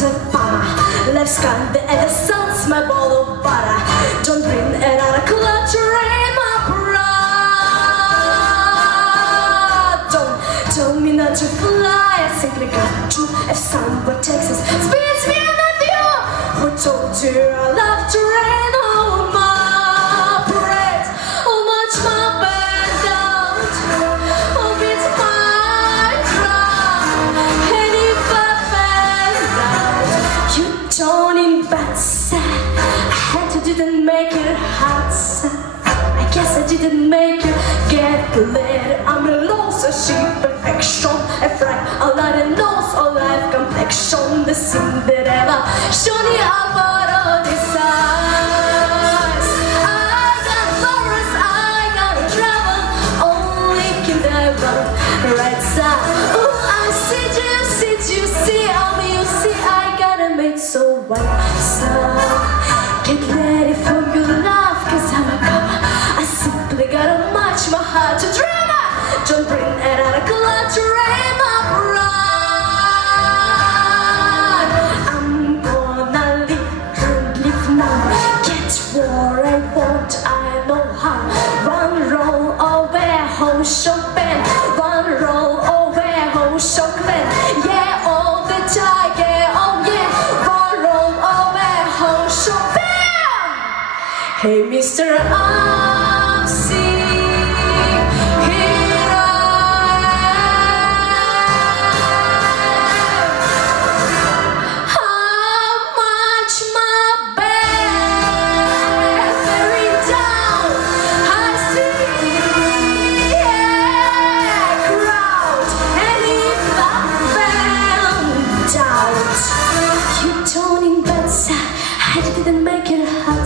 the para. Life's kind and the sun's my ball of butter. Don't bring another clutter in my pride. Don't tell me not to fly. I simply got to. If someone takes us, spits me in the view. Who told you I love to rain on my parade? How much my band out? Oh, it's my drum. And if I fell out, you turning bad sad. I had to didn't make it hot sad. I guess I didn't make you get glad. I'm a loss, a sheep perfection. A frack, a lot of nose, a life complexion. The Cinderella, Johnny Alvaro decides. I got flowers, I got trouble. Only can the right side. Oh, I see you see, you see, I gotta make so one. So get ready for your love, cause I'm a cover. I simply gotta match my heart to drama. Don't bring another cloud to rain my pride. I'm gonna live now. Get what I want, I know how. One roll away, whole shock band. One roll away, whole shock band. Yeah, all the time, yeah, oh yeah. One roll away, whole shock band. Hey, Mr. Upsy. I didn't make it happen.